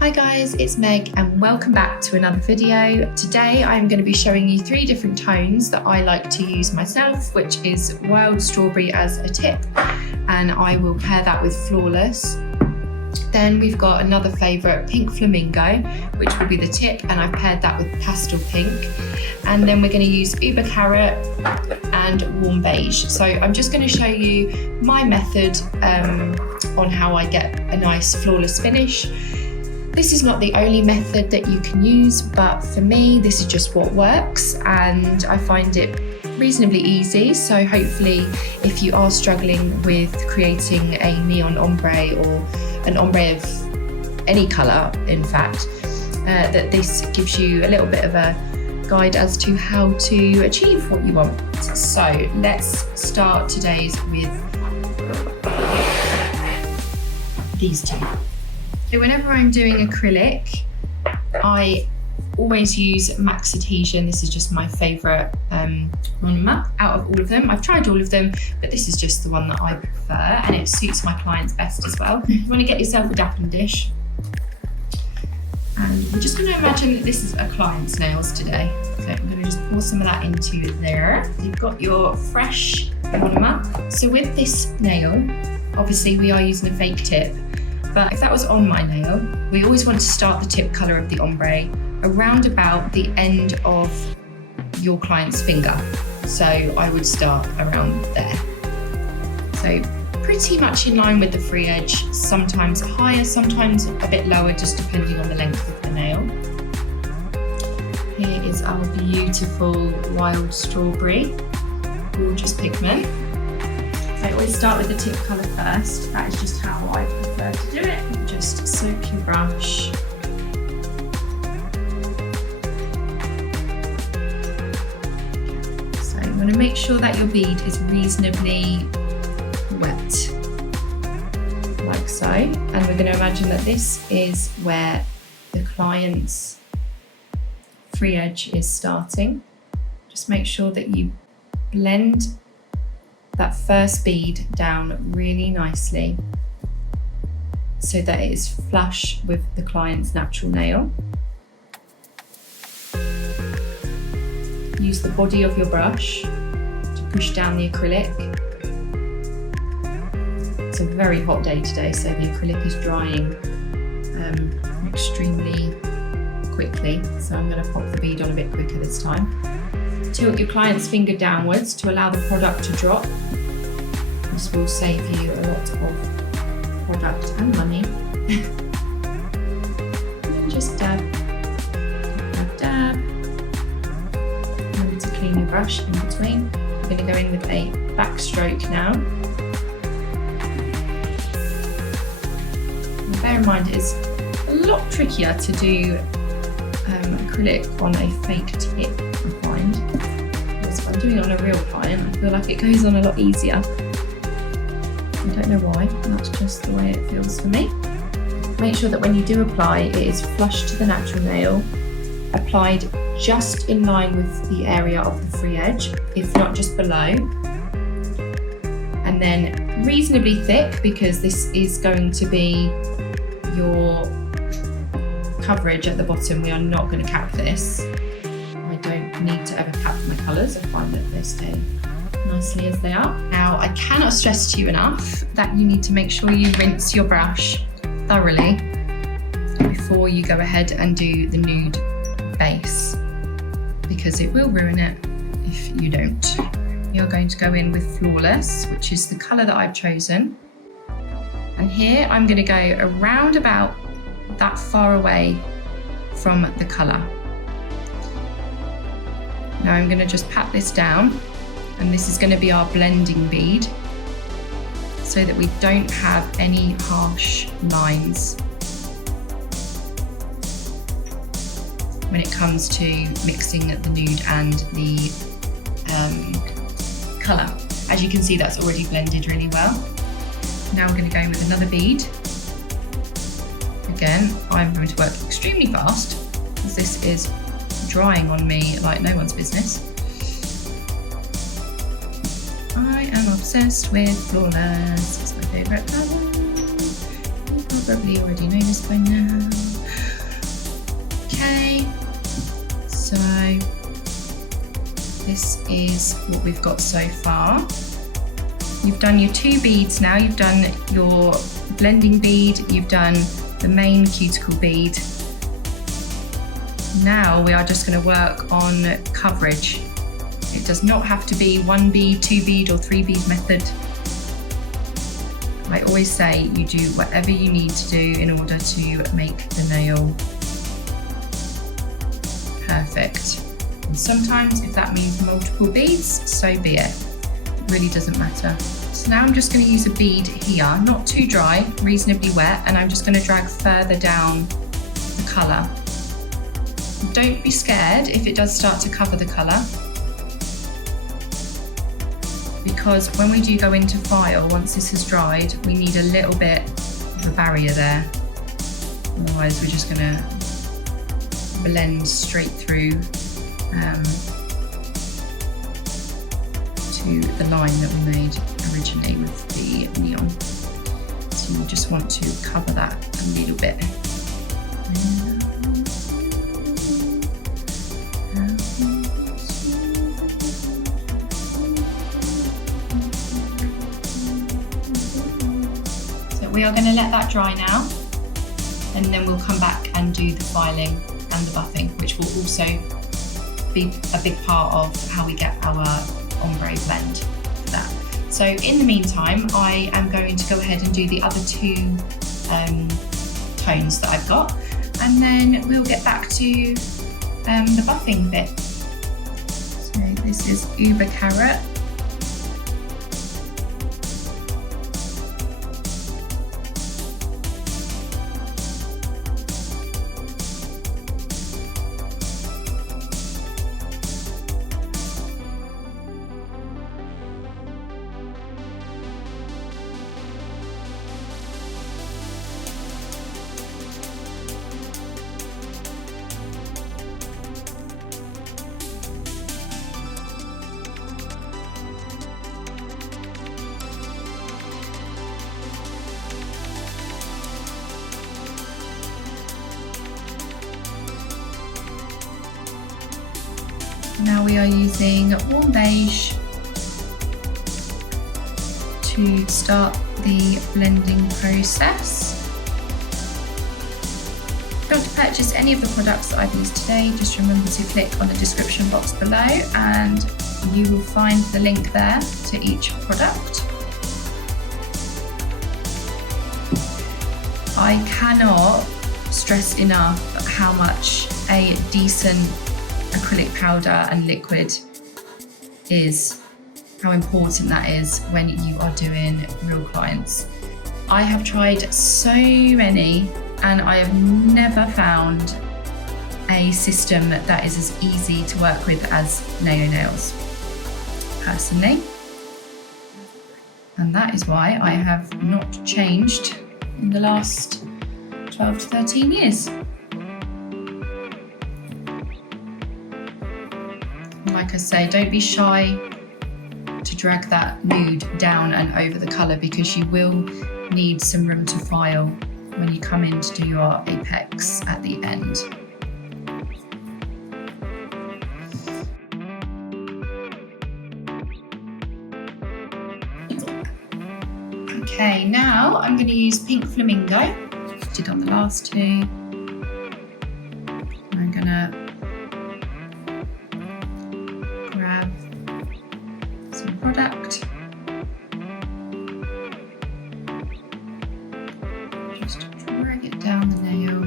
Hi guys, it's Meg and welcome back to another video. Today I'm going to be showing you 3 different tones that I like to use myself, which is Wild Strawberry as a tip, and I will pair that with Flawless. Then we've got another favourite, Pink Flamingo, which will be the tip, and I've paired that with Pastel Pink. And then we're going to use Uber Carrot and Warm Beige. So I'm just going to show you my method on how I get a nice flawless finish. This is not the only method that you can use, but for me, this is just what works, and I find it reasonably easy. So hopefully, if you are struggling with creating a neon ombre or an ombre of any colour, in fact, that this gives you a little bit of a guide as to how to achieve what you want. So let's start today's with these two. So whenever I'm doing acrylic, I always use Max Adhesion. This is just my favourite monomer out of all of them. I've tried all of them, but this is just the one that I prefer, and it suits my clients best as well. You want to get yourself a Dappen Dish, and we're just going to imagine that this is a client's nails today. So I'm going to just pour some of that into there. You've got your fresh monomer. So with this nail, obviously we are using a fake tip, but if that was on my nail, we always want to start the tip colour of the ombre around about the end of your client's finger. So I would start around there. So pretty much in line with the free edge, sometimes higher, sometimes a bit lower, just depending on the length of the nail. Here is our beautiful Wild Strawberry, gorgeous pigment. I always start with the tip colour first. That is just how I prefer to do it. Just soak your brush. So you want to make sure that your bead is reasonably wet, like so. And we're going to imagine that this is where the client's free edge is starting. Just make sure that you blend that first bead down really nicely so that it is flush with the client's natural nail. Use the body of your brush to push down the acrylic. It's a very hot day today, so the acrylic is drying extremely quickly, so I'm going to pop the bead on a bit quicker this time. Tilt your client's finger downwards to allow the product to drop. This will save you a lot of product and money. And just dab, dab, dab. Remember to clean your brush in between. I'm going to go in with a backstroke now. And bear in mind, it is a lot trickier to do acrylic on a fake tip, I find. Because if I'm doing it on a real client, I feel like it goes on a lot easier. I don't know why, that's just the way it feels for me. Make sure that when you do apply, it is flush to the natural nail, applied just in line with the area of the free edge, if not just below. And then reasonably thick, because this is going to be your coverage at the bottom. We are not going to cap this. I don't need to ever cap my colours. I find that they stay nicely as they are. Now, I cannot stress to you enough that you need to make sure you rinse your brush thoroughly before you go ahead and do the nude base, because it will ruin it if you don't. You're going to go in with Flawless, which is the colour that I've chosen. And here I'm going to go around about that far away from the colour. Now I'm going to just pat this down, and this is going to be our blending bead, so that we don't have any harsh lines when it comes to mixing the nude and the colour. As you can see, that's already blended really well. Now I'm going to go in with another bead. Again, I'm going to work extremely fast, because this is drying on me like no one's business. I am obsessed with Flawless. It's my favourite colour. You probably already know this by now. Okay, so this is what we've got so far. You've done your 2 beads now, you've done your blending bead, you've done the main cuticle bead. Now we are just going to work on coverage. It does not have to be 1 bead, 2 bead or 3 bead method. I always say you do whatever you need to do in order to make the nail perfect. And sometimes if that means multiple beads, so be it. It really doesn't matter. So now I'm just going to use a bead here, not too dry, reasonably wet, and I'm just going to drag further down the colour. Don't be scared if it does start to cover the colour, because when we do go into file, once this has dried, we need a little bit of a barrier there. Otherwise we're just going to blend straight through to the line that we made originally with the neon. So you just want to cover that a little bit. So we are going to let that dry now, and then we'll come back and do the filing and the buffing, which will also be a big part of how we get our ombre blend for that. So in the meantime, I am going to go ahead and do the other 2 tones that I've got, and then we'll get back to the buffing bit. So this is Uber Carrot. Now we are using warm beige to start the blending process. If you want to purchase any of the products that I've used today, just remember to click on the description box below and you will find the link there to each product. I cannot stress enough how much a decent acrylic powder and liquid is, how important that is when you are doing real clients. I have tried so many and I have never found a system that is as easy to work with as Naio nails, personally. And that is why I have not changed in the last 12 to 13 years. Like I say, don't be shy to drag that nude down and over the colour, because you will need some room to file when you come in to do your apex at the end. Okay, now I'm going to use pink Flamingo. Did on the last 2. I'm going to grab some product, just drag it down the nail.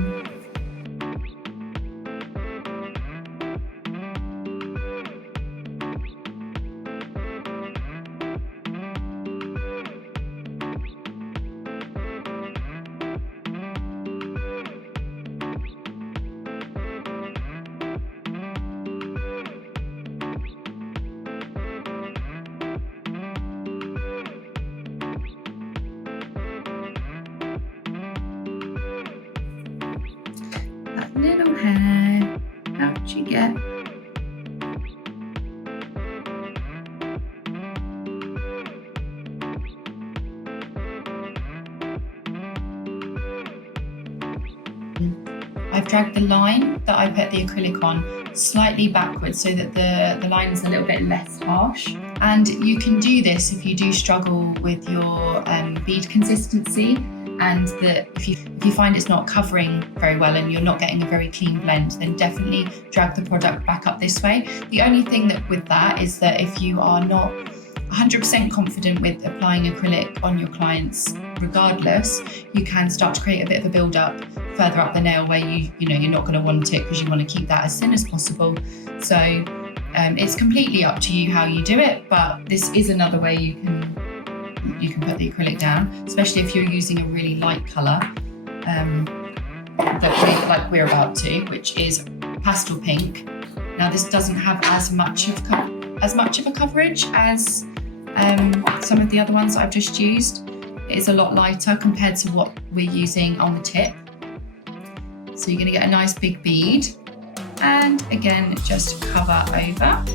I've dragged the line that I put the acrylic on slightly backwards so that the line is a little bit less harsh. And you can do this if you do struggle with your bead consistency, and that if you find it's not covering very well and you're not getting a very clean blend, then definitely drag the product back up this way. The only thing with that is that if you are not 100% confident with applying acrylic on your clients regardless, you can start to create a bit of a build up further up the nail where you know you're not going to want it, because you want to keep that as thin as possible. So it's completely up to you how you do it, but this is another way you can put the acrylic down, especially if you're using a really light colour like we're about to, which is pastel pink. Now this doesn't have as much of a coverage as some of the other ones I've just used. It is a lot lighter compared to what we're using on the tip. So you're going to get a nice big bead, and again just cover over.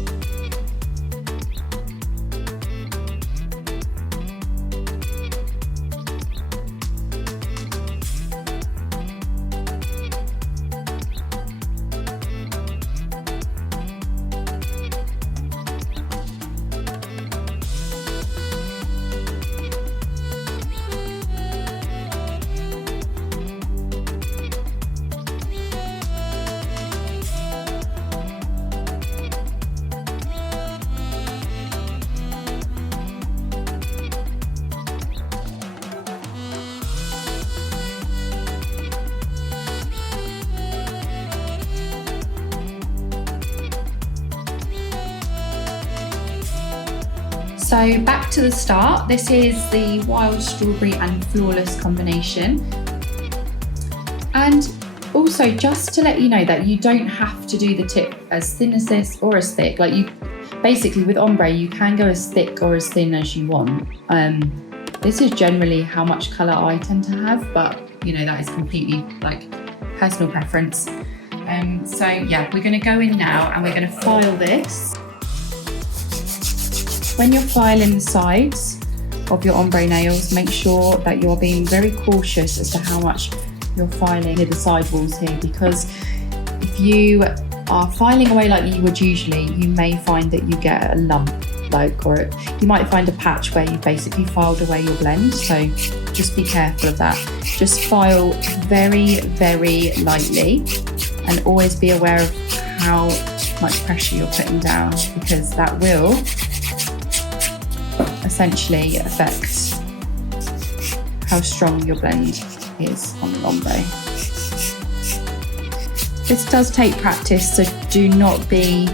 So back to the start, this is the wild strawberry and flawless combination. And also just to let you know that you don't have to do the tip as thin as this or as thick. Like basically with ombre, you can go as thick or as thin as you want. This is generally how much colour I tend to have, but you know, that is completely like personal preference. So yeah, we're going to go in now and we're going to file this. When you're filing the sides of your ombre nails, make sure that you're being very cautious as to how much you're filing near the side walls here, because if you are filing away like you would usually, you may find that you get a lump, or you might find a patch where you basically filed away your blend. So just be careful of that. Just file very, very lightly, and always be aware of how much pressure you're putting down, because that will essentially affect how strong your blend is on the ombre. This does take practice, so do not be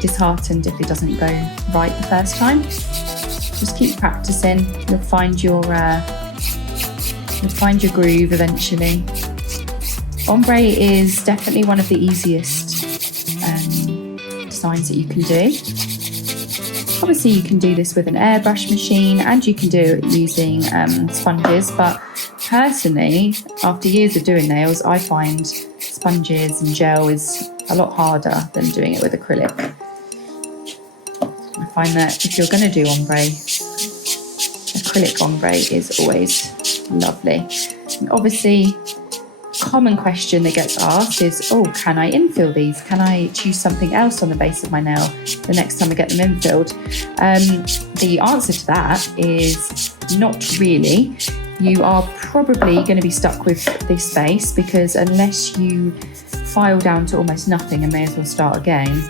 disheartened if it doesn't go right the first time. Just keep practicing. You'll find your groove eventually. Ombre is definitely one of the easiest designs that you can do. Obviously you can do this with an airbrush machine, and you can do it using sponges, but personally, after years of doing nails, I find sponges and gel is a lot harder than doing it with acrylic. I find that if you're going to do ombre, acrylic ombre is always lovely. And obviously, common question that gets asked is, oh, can I infill these? Can I choose something else on the base of my nail the next time I get them infilled? The answer to that is not really. You are probably going to be stuck with this base, because unless you file down to almost nothing and may as well start again,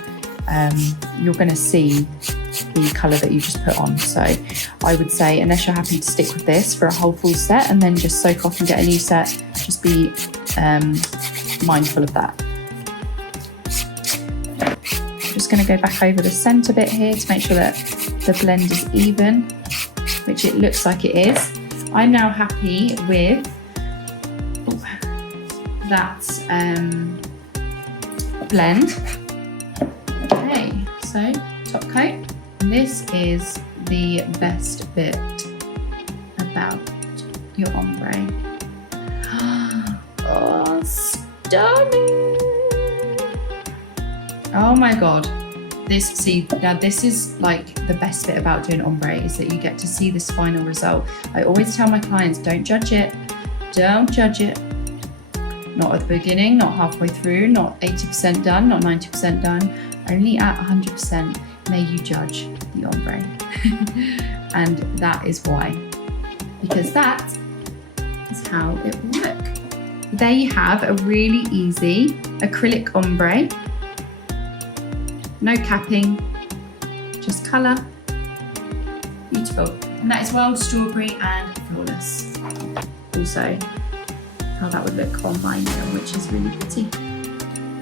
you're going to see the colour that you just put on. So I would say, unless you're happy to stick with this for a whole full set and then just soak off and get a new set, just be mindful of that. I'm just going to go back over the centre bit here to make sure that the blend is even, which it looks like it is. I'm now happy with that blend. Okay, so top coat. And this is the best bit about your ombre. Oh, stunning! Oh my god. Now this is like the best bit about doing ombre, is that you get to see this final result. I always tell my clients, don't judge it. Don't judge it. Not at the beginning, not halfway through, not 80% done, not 90% done. Only at 100% may you judge the ombre. And that is why. Because that is how it will look. There you have a really easy acrylic ombre. No capping, just colour. Beautiful. And that is wild strawberry and flawless. Also, how that would look on my nail, which is really pretty.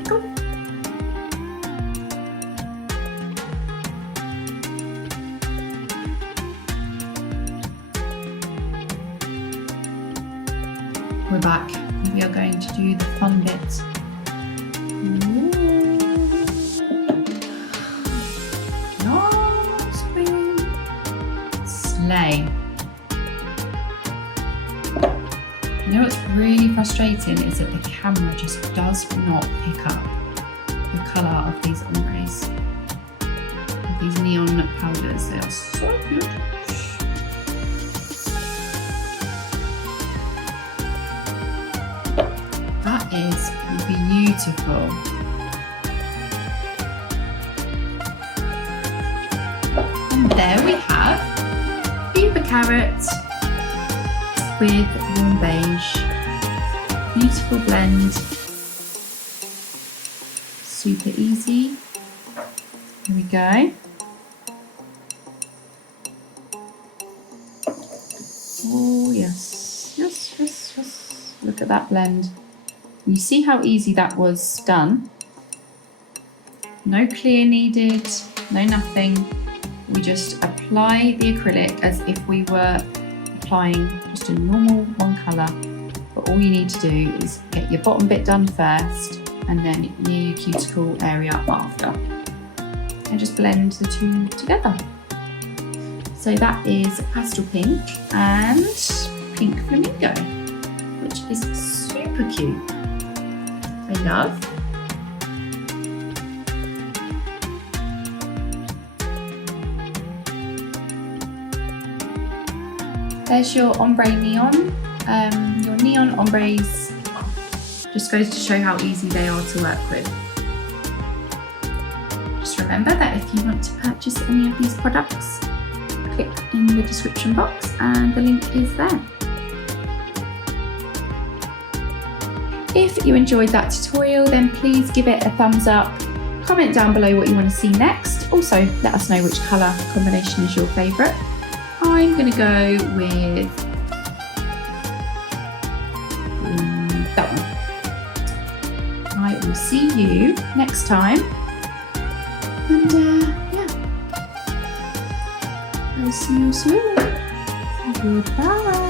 Cool. We're back. We are going to do the fun bit. Slay. You know what's really frustrating is that the camera just does not pick up the colour of these ombres. Of these neon powders. They are so good. That is beautiful. And there we have Uber Carrot with warm beige. Beautiful blend. Super easy. Here we go. Oh yes, yes, yes, yes. Look at that blend. You see how easy that was done? No clear needed, no nothing. We just apply the acrylic as if we were applying just a normal one colour. But all you need to do is get your bottom bit done first and then near your cuticle area after. And just blend the two together. So that is Pastel Pink and Pink Flamingo, which is super cute. I love. There's your ombre neon. Your neon ombres just goes to show how easy they are to work with. Just remember that if you want to purchase any of these products, click in the description box and the link is there. If you enjoyed that tutorial, then please give it a thumbs up. Comment down below what you want to see next. Also, let us know which colour combination is your favourite. I'm going to go with that one. I will see you next time. And yeah, I'll see you soon. Goodbye.